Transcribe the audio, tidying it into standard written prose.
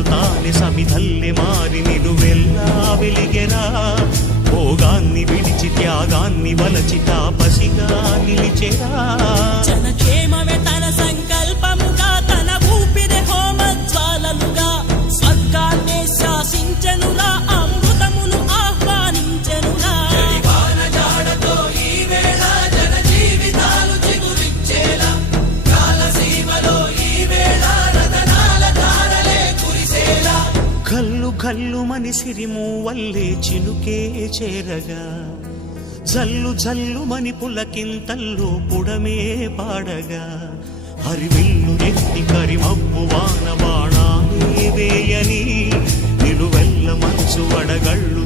పొద్దు తానే సమిధల్లె మారి నిలువెల్లా వెలిగెరా. భోగాన్ని విడిచి త్యాగాన్ని వలచి తాపసిగా నిలిచెరా. జనక్షేమమే తన సంకల్పముగా, తన ఊపిరి హోమజ్వాలలుగా స్వర్గాన్నే శాసించెనురా, అమృతమును ఆహ్వానించెనురా. కల్లు కల్లు మని సిరిము వల్లే చినుకే చేరగా, జల్లు జల్లు మని పులకింతల్లు పుడమే పాడగా, హరివిల్లు ఎత్తి కరిమబ్బు వాన బాణాలే వేయని, నిలువెల్ల మంచు వడగళ్ళు